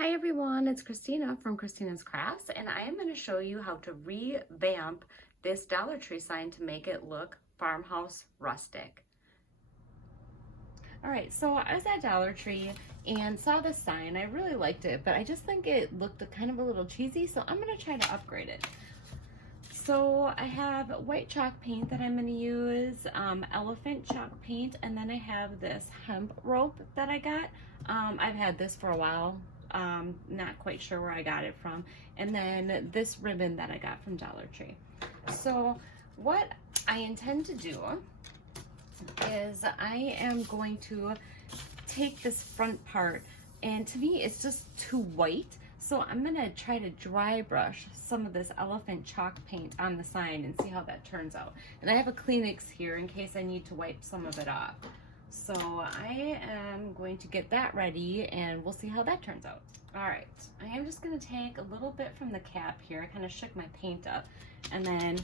Hi everyone, it's Christina from Christina's Crafts, and I am going to show you how to revamp this Dollar Tree sign to make it look farmhouse rustic. Alright, so I was at Dollar Tree and saw this sign. I really liked it, but I just think it looked kind of a little cheesy, so I'm going to try to upgrade it. So I have white chalk paint that I'm going to use, elephant chalk paint, and then I have this hemp rope that I got. I've had this for a while. Not quite sure where I got it from. And then this ribbon that I got from Dollar Tree. So what I intend to do is I am going to take this front part, and to me it's just too white. So I'm gonna try to dry brush some of this elephant chalk paint on the sign and see how that turns out. And I have a Kleenex here in case I need to wipe some of it off. So I am going to get that ready and we'll see how that turns out. All right, I am just gonna take a little bit from the cap here. I kind of shook my paint up and then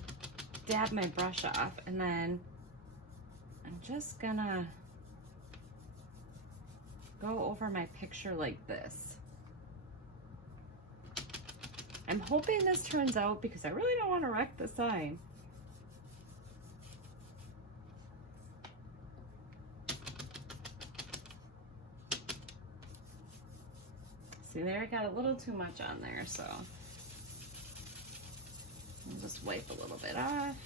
dab my brush off, and then I'm just gonna go over my picture like this. I'm hoping this turns out because I really don't want to wreck the sign. See there, I got a little too much on there, so I'll just wipe a little bit off.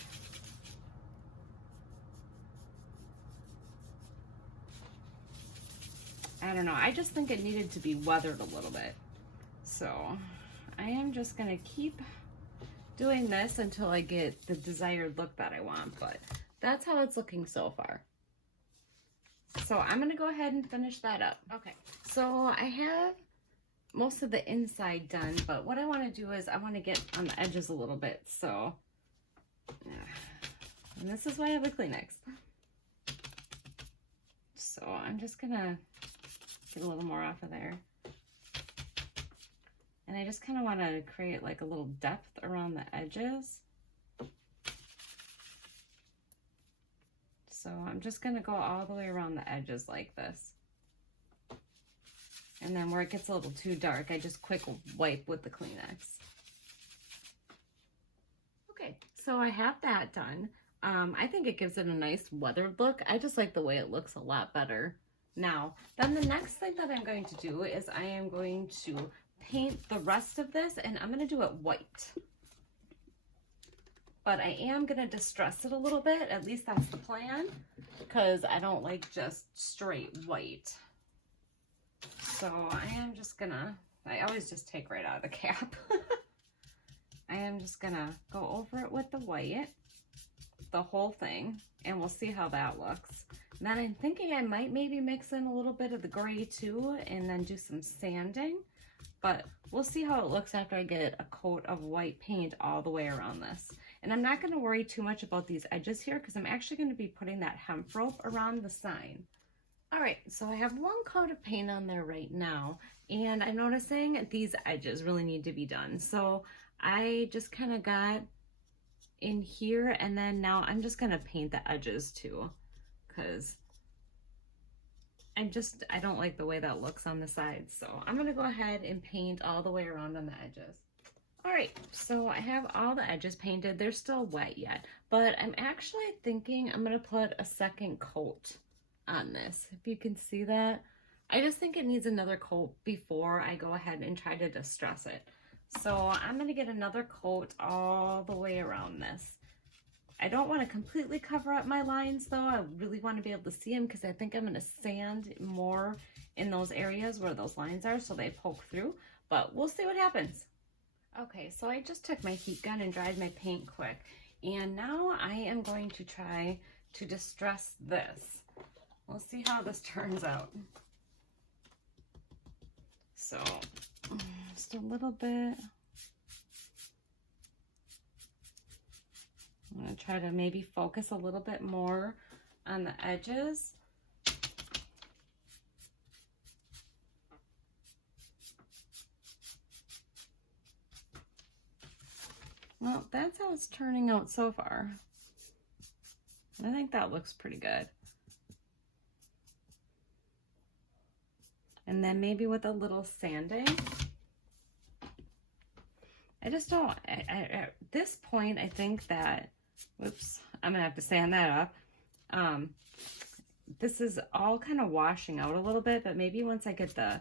I don't know, I just think it needed to be weathered a little bit. So I am just gonna keep doing this until I get the desired look that I want, but that's how it's looking so far. So I'm gonna go ahead and finish that up. Okay, so I have most of the inside done, but what I want to do is I want to get on the edges a little bit. So, and this is why I have a Kleenex. So I'm just gonna get a little more off of there. And I just kind of want to create like a little depth around the edges. So I'm just gonna go all the way around the edges like this. And then where it gets a little too dark, I just quick wipe with the Kleenex. Okay, so I have that done. I think it gives it a nice weathered look. I just like the way it looks a lot better now. Then the next thing that I'm going to do is I am going to paint the rest of this, and I'm going to do it white. But I am going to distress it a little bit, at least that's the plan, because I don't like just straight white. So I am just gonna, I always just take right out of the cap. I am just gonna go over it with the white, the whole thing, and we'll see how that looks. And then I'm thinking I might maybe mix in a little bit of the gray too, and then do some sanding. But we'll see how it looks after I get a coat of white paint all the way around this. And I'm not gonna worry too much about these edges here because I'm actually gonna be putting that hemp rope around the sign. All right, so I have one coat of paint on there right now, and I'm noticing these edges really need to be done. So I just kind of got in here, and then now I'm just gonna paint the edges too, because I don't like the way that looks on the sides. So I'm gonna go ahead and paint all the way around on the edges. All right, so I have all the edges painted. They're still wet yet, but I'm actually thinking I'm gonna put a second coat on this, if you can see that. I just think it needs another coat before I go ahead and try to distress it. So I'm going to get another coat all the way around this. I don't want to completely cover up my lines though. I really want to be able to see them because I think I'm going to sand more in those areas where those lines are so they poke through, but we'll see what happens. Okay, so I just took my heat gun and dried my paint quick, and now I am going to try to distress this. We'll see how this turns out. So, just a little bit. I'm going to try to maybe focus a little bit more on the edges. Well, that's how it's turning out so far. I think that looks pretty good. And then maybe with a little sanding. I just don't, at this point, I think that, whoops, I'm gonna have to sand that up. This is all kind of washing out a little bit, but maybe once I get the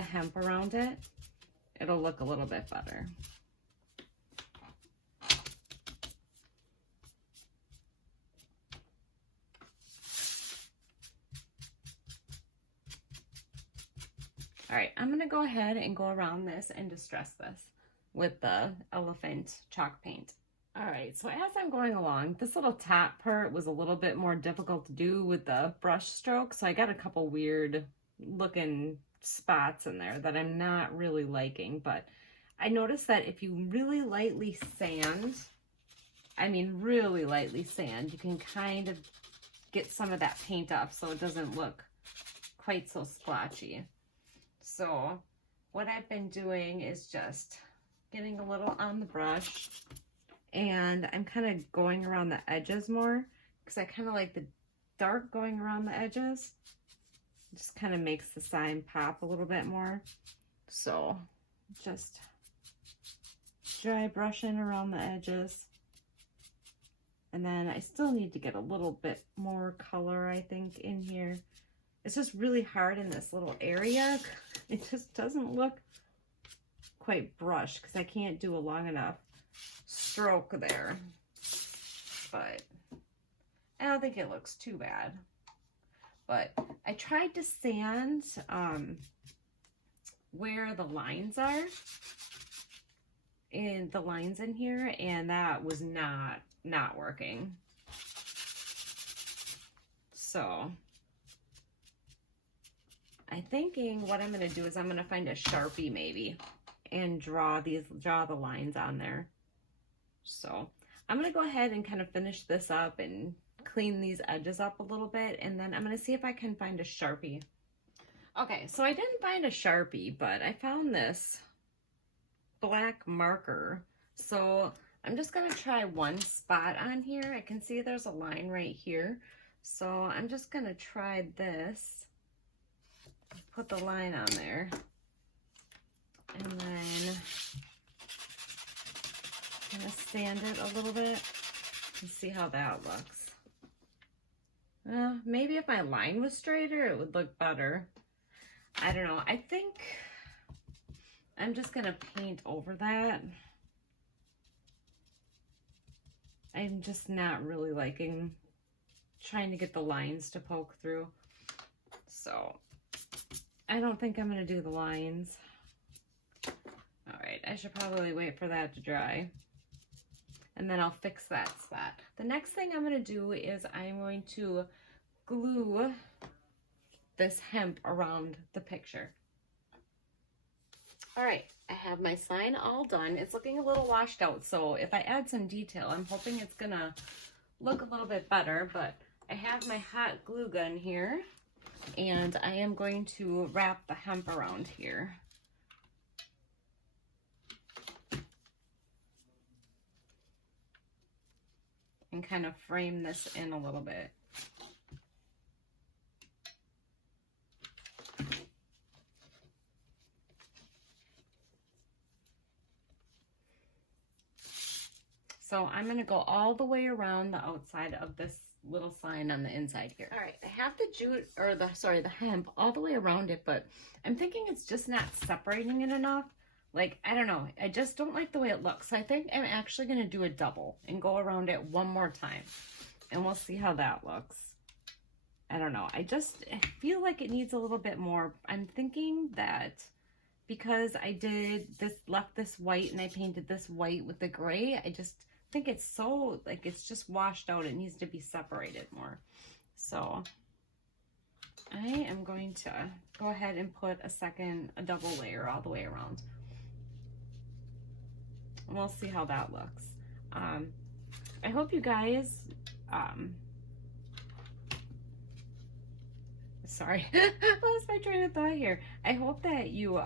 hemp around it, it'll look a little bit better. All right, I'm gonna go ahead and go around this and distress this with the elephant chalk paint. All right, so as I'm going along, this little top part was a little bit more difficult to do with the brush stroke, so I got a couple weird looking spots in there that I'm not really liking, but I noticed that if you really lightly sand, I mean really lightly sand, you can kind of get some of that paint off so it doesn't look quite so splotchy. So what I've been doing is just getting a little on the brush, and I'm kind of going around the edges more because I kind of like the dark going around the edges. It just kind of makes the sign pop a little bit more. So just dry brushing around the edges. And then I still need to get a little bit more color, I think, in here. It's just really hard in this little area. It just doesn't look quite brushed because I can't do a long enough stroke there. But I don't think it looks too bad. But I tried to sand where the lines are, and the lines in here, and that was not working. So I'm thinking what I'm going to do is I'm going to find a Sharpie maybe and draw the lines on there. So I'm going to go ahead and kind of finish this up and clean these edges up a little bit, and then I'm going to see if I can find a Sharpie. Okay, so I didn't find a Sharpie, but I found this black marker. So I'm just going to try one spot on here. I can see there's a line right here. So I'm just going to try this. Put the line on there, and then kind of sand it a little bit and see how that looks. Maybe if my line was straighter, it would look better. I don't know. I think I'm just gonna paint over that. I'm just not really liking trying to get the lines to poke through. So I don't think I'm going to do the lines. All right, I should probably wait for that to dry, and then I'll fix that spot. The next thing I'm going to do is I'm going to glue this hemp around the picture. All right, I have my sign all done. It's looking a little washed out, so if I add some detail, I'm hoping it's going to look a little bit better, but I have my hot glue gun here. And I am going to wrap the hemp around here. And kind of frame this in a little bit. So I'm going to go all the way around the outside of this little sign on the inside here. All right, I have the jute, or the hemp all the way around it, but I'm thinking it's just not separating it enough. Like, I don't know, I just don't like the way it looks. So I think I'm actually going to do a double and go around it one more time, and we'll see how that looks. I don't know, I feel like it needs a little bit more. I'm thinking that because I did this, left this white, and I painted this white with the gray, I just think it's so, like, it's just washed out. It needs to be separated more. So I am going to go ahead and put a double layer all the way around. And we'll see how that looks. I hope you guys, sorry, I lost my train of thought here. I hope that you,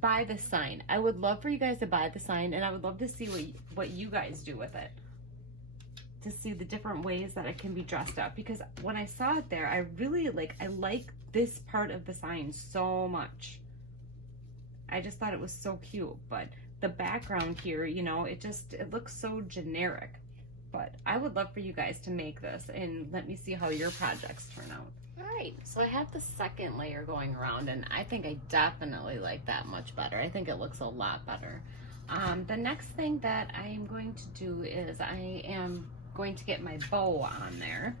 buy the sign. I would love for you guys to buy the sign, and I would love to see what you guys do with it, to see the different ways that it can be dressed up, because when I saw it there, I really like this part of the sign so much. I just thought it was so cute, but the background here, you know, it looks so generic. But I would love for you guys to make this and let me see how your projects turn out. All right, so I have the second layer going around, and I think I definitely like that much better. I think it looks a lot better. The next thing that I am going to do is I am going to get my bow on there.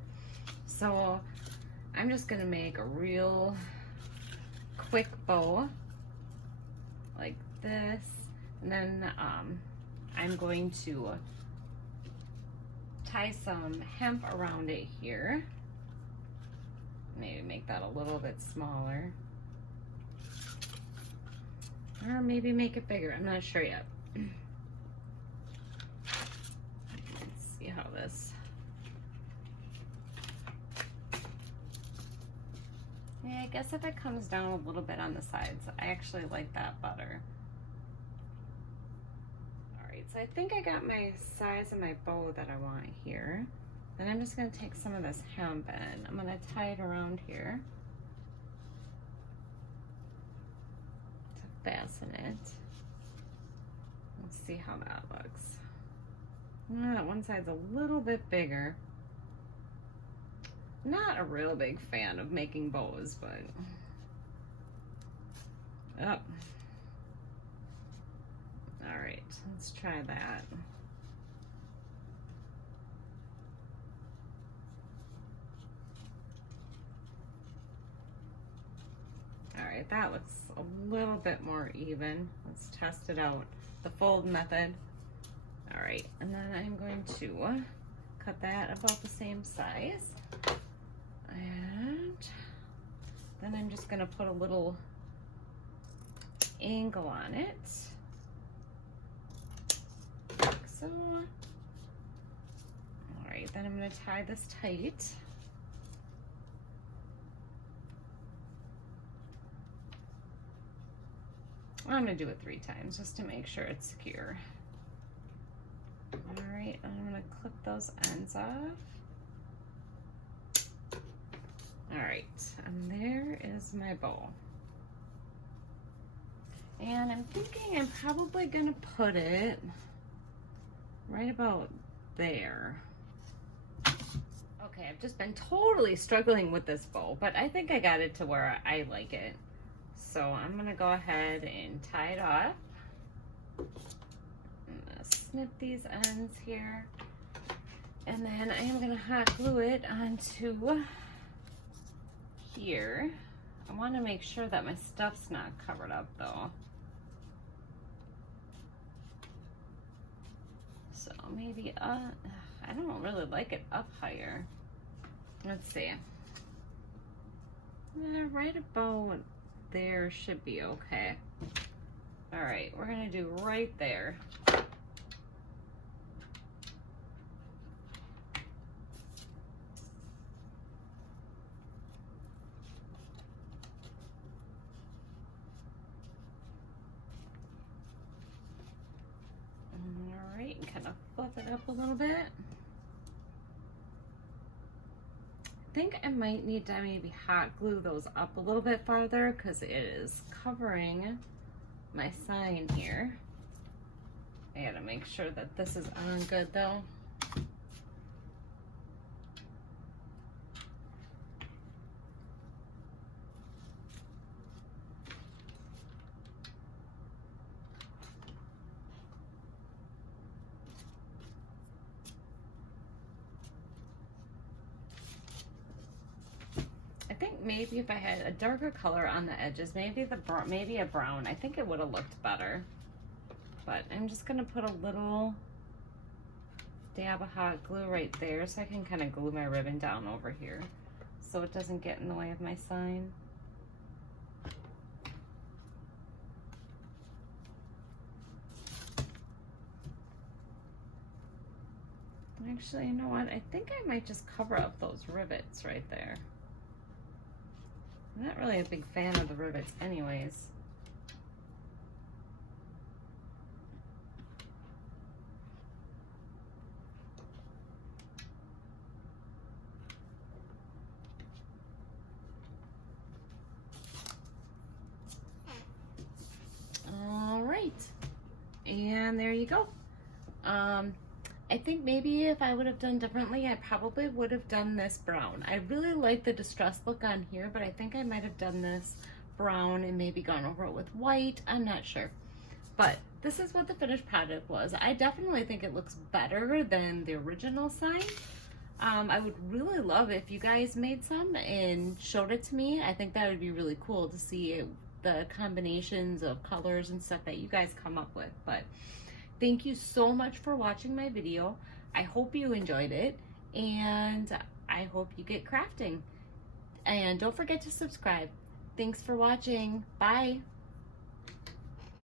So I'm just gonna make a real quick bow like this, and then I'm going to tie some hemp around it here. Maybe make that a little bit smaller, or maybe make it bigger. I'm not sure yet. Let's see how this. Yeah, I guess if it comes down a little bit on the sides, I actually like that better. All right, so I think I got my size of my bow that I want here. Then I'm just gonna take some of this hemp and I'm gonna tie it around here to fasten it. Let's see how that looks. That one side's a little bit bigger. Not a real big fan of making bows, but oh. All right, let's try that. All right, that looks a little bit more even. Let's test it out. The fold method. All right, and then I'm going to cut that about the same size. And then I'm just gonna put a little angle on it, like so. All right, then I'm gonna tie this tight. I'm gonna do it 3 times just to make sure it's secure. All right, I'm gonna clip those ends off. All right, and there is my bow. And I'm thinking I'm probably gonna put it right about there. Okay, I've just been totally struggling with this bow, but I think I got it to where I like it. So I'm gonna go ahead and tie it off. I'm gonna snip these ends here. And then I am gonna hot glue it onto here. I want to make sure that my stuff's not covered up though. So maybe I don't really like it up higher. Let's see. Right about there should be okay. All right, we're gonna do right there. All right, and kind of fluff it up a little bit. I think I might need to maybe hot glue those up a little bit farther because it is covering my sign here. I gotta make sure that this is on good though. I think maybe if I had a darker color on the edges, maybe a brown, I think it would have looked better. But I'm just gonna put a little dab of hot glue right there so I can kind of glue my ribbon down over here so it doesn't get in the way of my sign. Actually, you know what? I think I might just cover up those rivets right there. I'm not really a big fan of the rivets anyways. And there you go. I think maybe if I would have done differently, I probably would have done this brown. I really like the distressed look on here, but I think I might have done this brown and maybe gone over it with white. I'm not sure. But this is what the finished product was. I definitely think it looks better than the original sign. I would really love if you guys made some and showed it to me. I think that would be really cool to see the combinations of colors and stuff that you guys come up with. But thank you so much for watching my video. I hope you enjoyed it, and I hope you get crafting. And don't forget to subscribe. Thanks for watching. Bye.